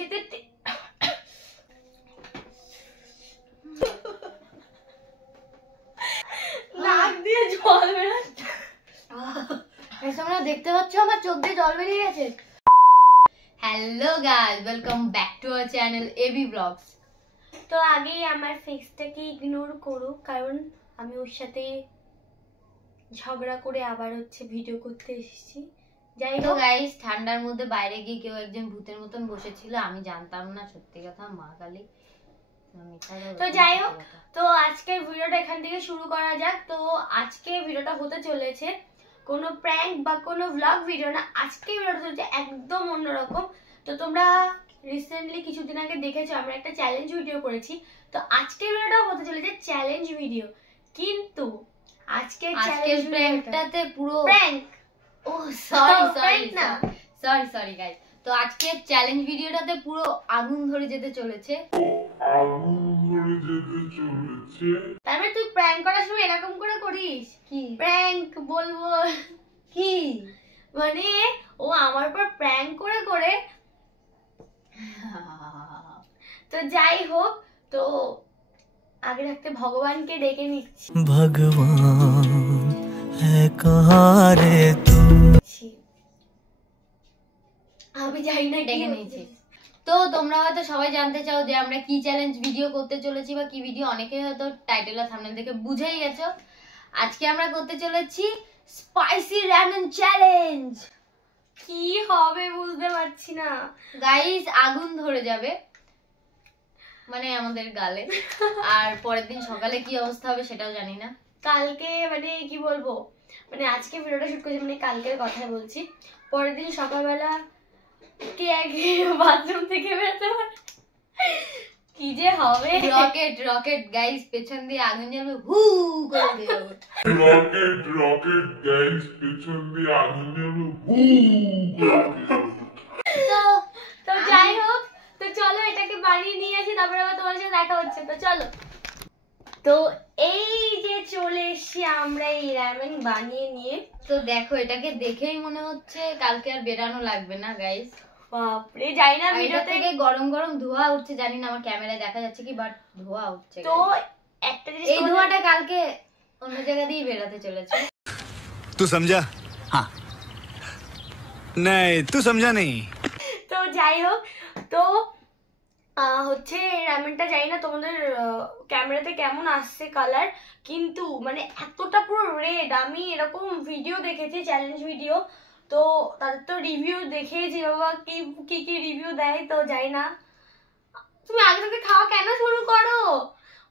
খেতে নাক দিয়ে জল বেরোচ্ছে। তোমরা দেখতে পাচ্ছ আমার চোখ দিয়ে জল বেরিয়ে গেছে। Hello guys, welcome back to our channel A B blogs. তো আগেই আমার ফেসটাকে ইগনোর করো, কারণ আমি ওর সাথে ঝগড়া করে আবার ভিডিও করতে এসেছি। যাই তো হোক গাইস, ঠান্ডার মধ্যে বাইরে গিয়ে কেউ একজন ভূতের মতন বসেছিল, আমি জানতাম না, সত্যি কথা মা কালী। তো যাই হোক, তো আজকের ভিডিওটা এখান থেকে শুরু করা যাক। তো আজকে ভিডিওটা হতে চলেছে কোনো প্র্যাঙ্ক বা কোনো ভ্লগ ভিডিও না, আজকে ভিডিওটা হচ্ছে একদম অন্যরকম। তো তোমরা রিসেন্টলি কিছুদিন আগে দেখেছো আমরা একটা চ্যালেঞ্জ ভিডিও করেছি, তো আজকের ভিডিওটা হতে চলেছে চ্যালেঞ্জ ভিডিও। কিন্তু আজকের প্র্যাঙ্কটাতে পুরো প্র্যাঙ্ক, ও সরি গাইস, তো আজকের চ্যালেঞ্জ ভিডিওটাতে পুরো আগুন ধরে যেতে চলেছে। তার মানে তুই প্র্যাঙ্ক করার সময় এরকম করে করিস? কি প্র্যাঙ্ক বলবো কি মানে ও আমার উপর প্র্যাঙ্ক করে করে। তো যাই হোক, তো আগে থাকতে ভগবানকে ডেকে নিচ্ছি। ভগবান হ্যাঁ কাহাঁ রে তুম। আমি জানি না ডেকে নিয়েছি। তো তোমরা হয়তো সবাই জানতে চাও যে আমরা কি চ্যালেঞ্জ ভিডিও করতে চলেছি বা কি ভিডিও, অনেকে হয়তো টাইটেল আর থাম্বনেল দেখে বুঝেই গেছো। আজকে আমরা করতে চলেছি স্পাইসি রামেন চ্যালেঞ্জ। কি হবে বুঝতে পারছি না গাইস, আগুন ধরে যাবে মানে আমাদের গালে, আর পরের দিন সকালে কি অবস্থা হবে সেটাও জানি না। কালকে মানে কি বলবো, মানে আজকে ভিডিওটা শুট করছি মানে কালকের কথা বলছি। পরের দিন সকালবেলা কে আগে বাথরুম থেকে বেরোতে পারে, কি যে হবে। রকেট গাইস, পেছন দিয়ে আগুন জ্বলবে, হু করে দিয়ে যাবে। রকেট গাইস, পেছন দিয়ে আগুন জ্বলবে, হু করে দিয়ে যাবে। তো যাই হোক, তো চলো এটাকে বানিয়ে নিয়ে আসি, তারপরে আবার তোমার সাথে দেখা হচ্ছে। তো চলো, তো এই যে চলে এসছি আমরা এই রামেন বানিয়ে নিয়ে। তো দেখো, এটাকে দেখেই মনে হচ্ছে কালকে আর বেরানো লাগবে না গাইস। বাপরে, জানি না ভিডিও থেকে গরম গরম ধোঁয়া উঠছে, জানি না আমার ক্যামেরায় দেখা যাচ্ছে কি, বাট ধোঁয়া উঠছে। তো একটা জিনিস, এই ধোঁয়াটা কালকে অন্য জায়গা দিয়ে বেরাতে চলেছে। तू समझा? हाँ नहीं तू समझा नहीं। তো যাই হোক, তো হচ্ছে রামেনটা জানি না তোমাদের ক্যামেরাতে কেমন আসছে কালার, কিন্তু মানে এতটা পুরো রেড। আমি এরকম ভিডিও দেখেছি, চ্যালেঞ্জ ভিডিও, তো তাদের তো রিভিউ দেখেছি বাবা, কি কি রিভিউ দেয়। তো যাই না, তুমি আগে থেকে খাওয়া কেন শুরু করো?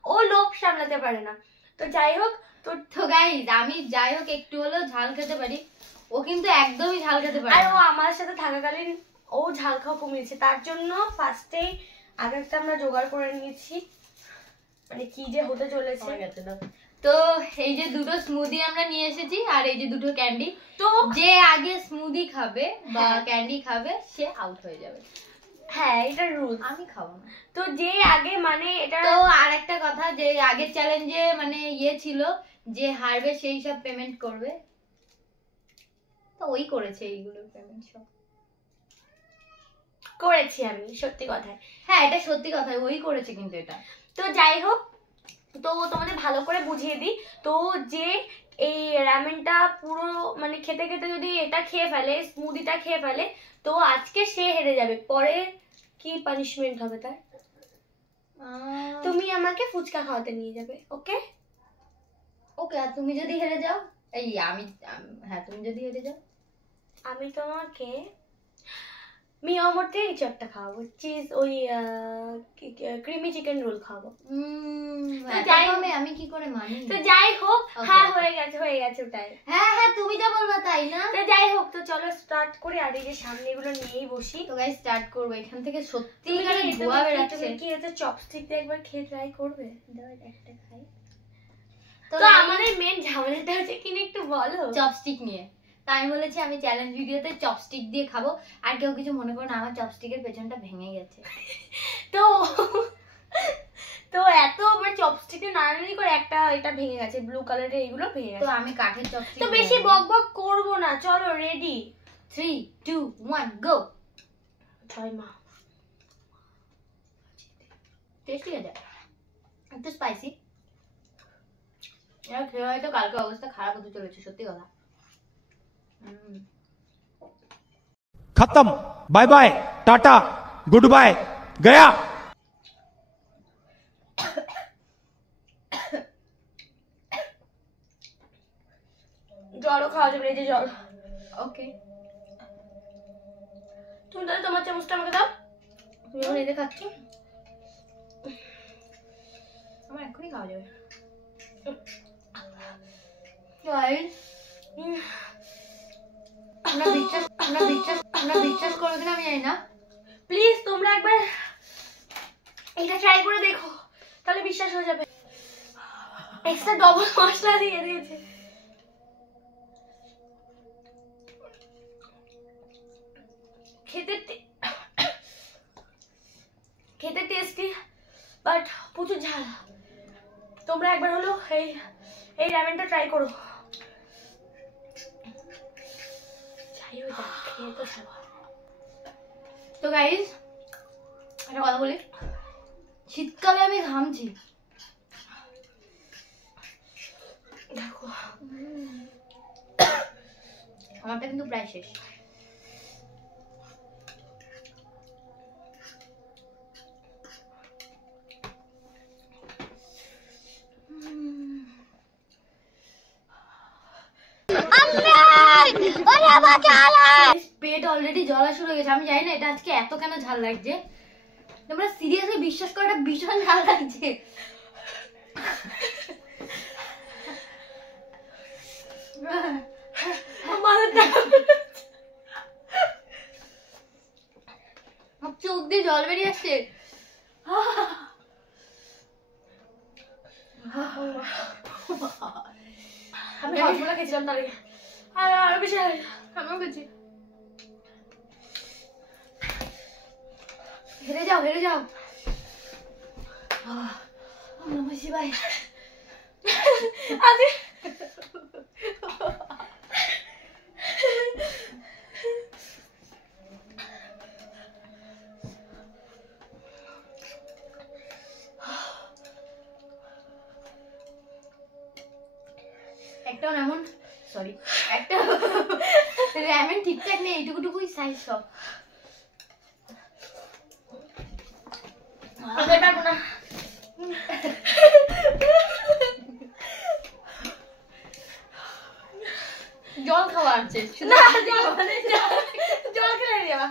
ও লোভ সামলাতে পারে না। তো যাই হোক, তো গাইস, আমি যাই হোক একটু হলেও ঝাল খেতে পারি, ও কিন্তু একদমই ঝাল খেতে পারে আর না। ও আমার সাথে থাকাকালীন ও ঝাল খাওয়া কমিয়েছে, তার জন্য ফার্স্টেই আগে একটা আমরা জোগাড় করে নিয়েছি, মানে কি যে হতে চলেছে। তো এই যে দুটো স্মুদি আমরা নিয়ে এসেছি, আর এই যে দুটো ক্যান্ডি। তো যে আগে স্মুদি খাবে বা ক্যান্ডি খাবে সে আউট হয়ে যাবে। হ্যাঁ, এটা রুল, আমি খাবো না। তো যে আগে মানে এটা। তো আর একটা কথা, যে আগের চ্যালেঞ্জে মানে ইয়ে ছিল যে হারবে সেই সব পেমেন্ট করবে, তো ওই করেছে এইগুলোর পেমেন্ট সব করেছি আমি, সত্যি কথা। হ্যাঁ, এটা সত্যি কথা, ওই করেছে কিন্তু এটা। তো যাই হোক, তো তোমাদের ভালো করে বুঝিয়ে দিই। তো যে এই রামেনটা পুরো মানে খেতে খেতে যদি এটা খেয়ে ফেলে, স্মুদিটা খেয়ে ফেলে, তো আজকে সে হেরে যাবে। পরে কি পানিশমেন্ট হবে তার? তুমি আমাকে ফুচকা খাওয়াতে নিয়ে যাবে, ওকে? ওকে, আর তুমি যদি হেরে যাও, হ্যাঁ তুমি যদি হেরে যাও, আমি তোমাকে মিয়ামোর থেকে কিছু একটা খাওয়াবো, চিজ ওই ক্রিমি চিকেন রোল খাওয়াবো। আমি কি করে মানি? তো যাই হোক, হ্যাঁ হয়ে গেছে ওটাই। হ্যাঁ তুমি যা বলবা তাই না। তো যাই হোক, তো চলো স্টার্ট করি। আর এই যে সামনে এগুলো নিয়েই বসি। তো গাইস, স্টার্ট করব। এখান থেকে সত্যি ধোঁয়া বেরোচ্ছে। কি এটা চপস্টিক দিয়ে একবার খেয়ে ট্রাই করবে? দাও একটা খাই। তো আমাদের মেন ঝামেলাটা হচ্ছে কি না, একটু বলো। চপস্টিক নিয়ে। তাই আমি বলেছি আমি চ্যালেঞ্জ ভিডিওতে চপস্টিক দিয়ে খাবো, আর কেউ কিছু মনে করো না, আমার চপস্টিকের পেছনটা ভেঙে গেছে। তো তো এত আমার চপস্টিকে নাড়ানাড়ি করে একটা এটা ভেঙে গেছে, ব্লু কালারের, এইগুলো ভেঙে গেছে। তো আমি কাঠের চপস্টিক। তো বেশি বকবক করবো না, চলো রেডি। 3 2 1 গো। জয় মা। টেস্টি আছে, একটু স্পাইসি। এরা খেয়ে হয়তো কালকে অবস্থা খারাপ হতে চলেছে, সত্যি কথা। खत्म, bye bye, tata, goodbye, गया। জলও খাওয়া যাবে, এই যে জল। ওকে, তুমি তাহলে তোমার চামচটা আমাকে দাও। তুমি এখন এদের খাচ্ছ, আমার এখনই খাওয়া যাবে। বিশ্বাস করো কিনা আমি জানি না, প্লিজ তোমরা একবার এটা ট্রাই করে দেখো, তাহলে বিশ্বাস হয়ে যাবে। এক্সট্রা ডবল মশলা দিয়ে দিয়েছে। খেতে টেস্টি, বাট প্রচুর ঝাল। তোমরা একবার হলো এই রামেনটা ট্রাই করো। যাই হোক, খেয়ে তো ছাড়ো। তো গাইস একটা কথা বলি, শীতকালে আমি ঘামছি দেখো, আমারটা কিন্তু প্রায় শেষ। পেট অলরেডি জ্বলা শুরু হয়ে গেছে। আমি জানি না এটা আজকে এত কেন ঝাল লাগছে, তোমরা সিরিয়াসলি বিশ্বাস করো, এটা ভীষণ ঝাল লাগছে। আমার চোখ দিয়ে জল বেরিয়ে আসছে। আমি হজমোলা খেয়েছিলাম তার আগে, আরো বেশি আমিও গেছি। হেরে যাও, হেরে যাও। নমঃ শিবায়। একটাও এমন, সরি, একটা র্যামেন ঠিকঠাক নেই, এইটুকুটুকুই সাইজ সব। পারবো না। জল খাওয়া আছে না, জল খেলে যাবা।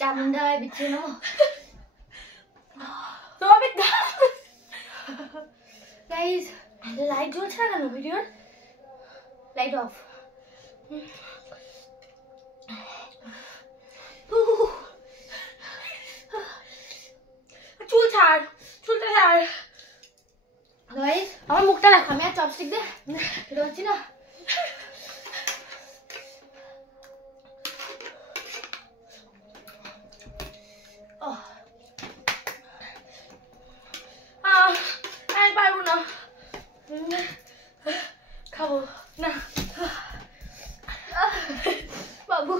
চামুন্ডায় বিচ্ছে না তবে গাইস, লাইট জ্বলছে না কেন ভিডিওর? Light off. চুল ছাড়, চুলটা ছাড়। গাইস আমার মুখটা দেখো, আমি আর চপস্টিক দিয়ে খেতে পারছি না। আমি পারবো না, খাবো না বাবু।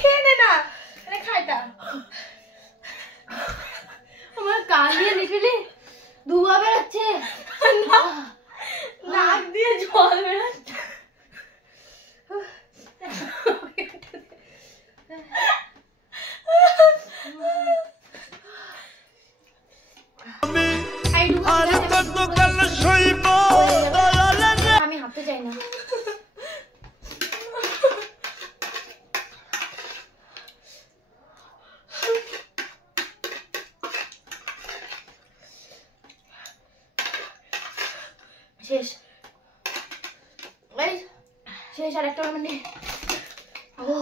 খেয়ে নে না, খাইটা। আমার কান দিয়ে লিটারালি ধোঁয়া বেরোচ্ছে, নাক দিয়ে জল বেরোচ্ছে। আমি হাঁটতে চাই না। শেষ শেষ, আর একটা মানে ও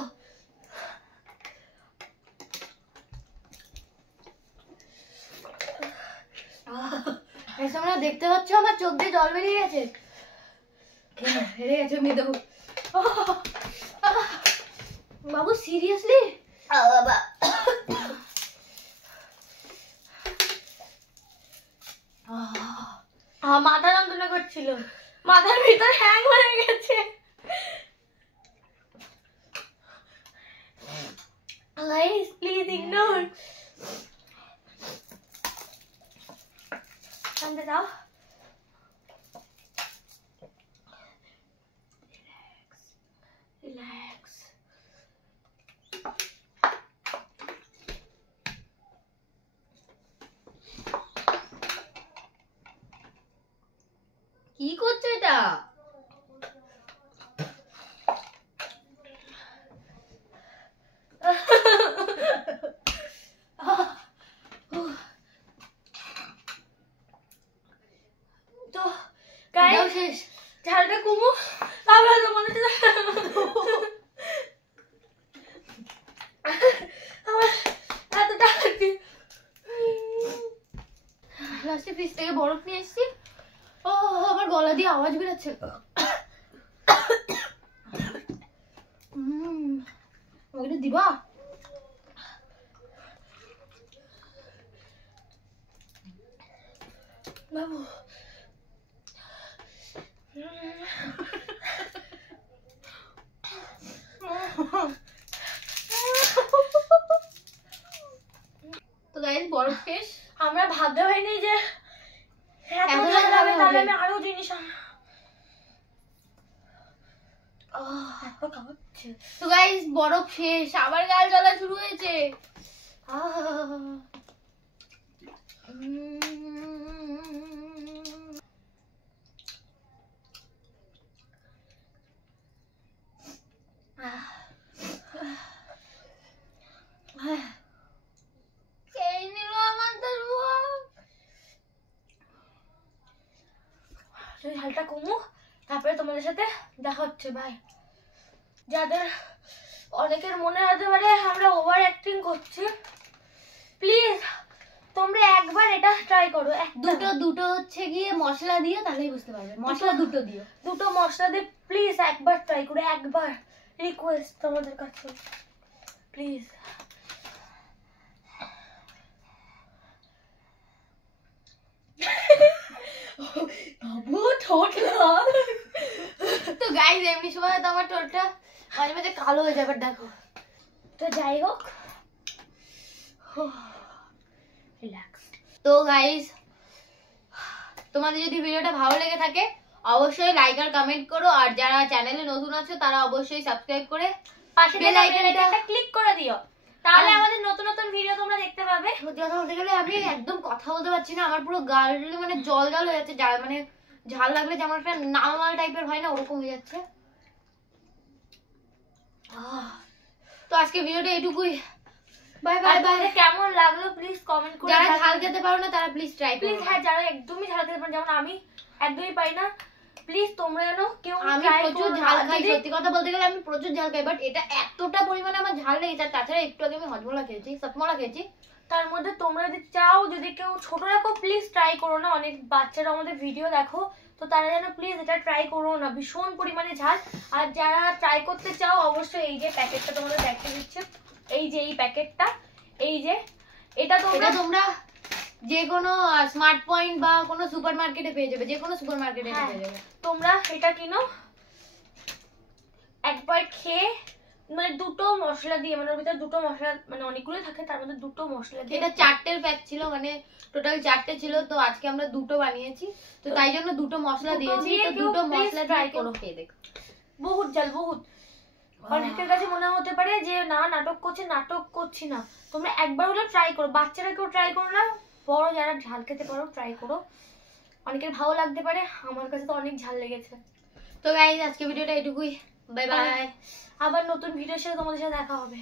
তোমরা দেখতে পাচ্ছ আমার চোখ দিয়ে জল বেরিয়ে গেছে। হেরে গেছে মেয়ে দেবো। বাবু সিরিয়াসলি বাবা মাথা যন্ত্রণা করছিল, মাথার ভিতর হ্যাং হয়ে গেছে। Guys, please ignore. শান্তি দাও। Relax. কি করছো এটা? তো গাইস শেষ। ঝালটা কমু, তারপরে তোমাদের আমার এতটা লাস্টে ফ্রিজ থেকে বরফ নিয়ে এসেছি। ও আমার গলা দিয়ে আওয়াজ বেরোচ্ছে। ওটা দিবা? বাবু তো গাইস বরফ শেষ। আমরা ভাবতে পারিনি যে এত এত ঝাল ঝাল হবে, হবে। তাহলে আমি আরো জিনিস খাওয়াচ্ছে। তো গাইস বরফ শেষ, আবার গাল জ্বলা শুরু হয়েছে। এই নিল আমার তরমুজ। ঝালটা কমুক, তারপরে তোমাদের সাথে দেখা হচ্ছে। ভাই, যাদের অনেকের মনে হতে পারে আমরা ওভার অ্যাক্টিং করছি, প্লিজ তোমরা একবার এটা ট্রাই করো। দুটো হচ্ছে গিয়ে মশলা দিয়ে, তাহলেই বুঝতে পারবে। মশলা দুটো দিও। দুটো মশলা দিয়ে প্লিজ একবার ট্রাই করো, একবার রিকোয়েস্ট তোমাদের কাছে, প্লিজ। তো গাইস এমনি সময় তো আমার ঠোঁটটা মাঝে মাঝে কালো হয়ে যাবে, দেখো। তো যাই হোক, রিল্যাক্স। তো গাইস তোমাদের যদি ভিডিওটা ভালো লেগে থাকে অবশ্যই লাইক আর কমেন্ট করো, আর যারা চ্যানেলে নতুন আছো তারা অবশ্যই সাবস্ক্রাইব করে পাশে বেল আইকনটা ক্লিক করে দিও, তাহলে আমাদের নতুন নতুন ভিডিও তোমরা দেখতে পাবে। সত্যি কথা বলতে গেলে আমি একদম কথা বলতে পারছি না, আমার পুরো গাল মানে জল জল হয়ে যাচ্ছে, মানে ঝাল লাগলে যেমন একটা নাল নাল টাইপের হয় না, ওরকম হয়ে যাচ্ছে। তো আজকে ভিডিওটা এটুকুই। Bye bye bye. তোমাদের কেমন লাগলো প্লিজ কমেন্ট করে যারা জানাবে। ঝাল খেতে পারো না তারা প্লিজ ট্রাই প্লিজ, করো। হ্যাঁ, যারা একদমই ঝাল খেতে পারে, যেমন আমি একদমই পাই না, প্লিজ তোমরা যেন কেউ আমি try প্রচুর করো না। ঝাল খাই, যদি- সত্যি কথা বলতে গেলে আমি প্রচুর ঝাল খাই, বাট এটা এতটা পরিমাণে আমার ঝাল লেগেছে। আর তাছাড়া একটু আগে আমি হজমলা খেয়েছি, সতমলা খেয়েছি। তার মধ্যে তোমরা যদি চাও, যদি কেউ ছোট রাখো প্লিজ ট্রাই করো না। অনেক বাচ্চারা আমাদের ভিডিও দেখো, তো তারা যেন প্লিজ এটা ট্রাই করো না, ভীষণ পরিমাণে ঝাল। আর যারা ট্রাই করতে চাও অবশ্যই এই যে প্যাকেটটা তোমাদের দেখতে দিচ্ছে, এই যে এই প্যাকেটটা, এই যে এটা এটা তোমরা যে কোনো স্মার্ট পয়েন্ট বা কোনো সুপার মার্কেটে পেয়ে যাবে, যে কোনো সুপার মার্কেটে হ্যাঁ। পেয়ে যাবে। তোমরা এটা কিনো, একবার খেয়ে, মানে দুটো মশলা দিয়ে, মানে ওর ভিতরে দুটো মশলা, মানে অনেকগুলো থাকে, তার মধ্যে দুটো মশলা দিয়ে। এটা 4টের প্যাক ছিল, মানে টোটাল 4টে ছিল, তো আজকে আমরা দুটো বানিয়েছি, তো তাই জন্য দুটো মশলা দুটো দিয়েছি। দিয়ে তো কেউ দুটো please মশলা try দিয়ে করো। খেয়ে দেখো। বহুত ঝাল, বহুত। অনেকের কাছে মনে হতে পারে যে না নাটক করছে, নাটক করছি না। তোমরা একবার হলেও ট্রাই করো, বাচ্চারা কেউ ট্রাই করো না, বড় যারা ঝাল খেতে পারো ট্রাই করো, অনেকের ভালো লাগতে পারে। আমার কাছে তো অনেক ঝাল লেগেছে। তো গাইস আজকে ভিডিওটা এটুকুই। Bye bye. আবার নতুন ভিডিওর সাথে তোমাদের সাথে দেখা হবে।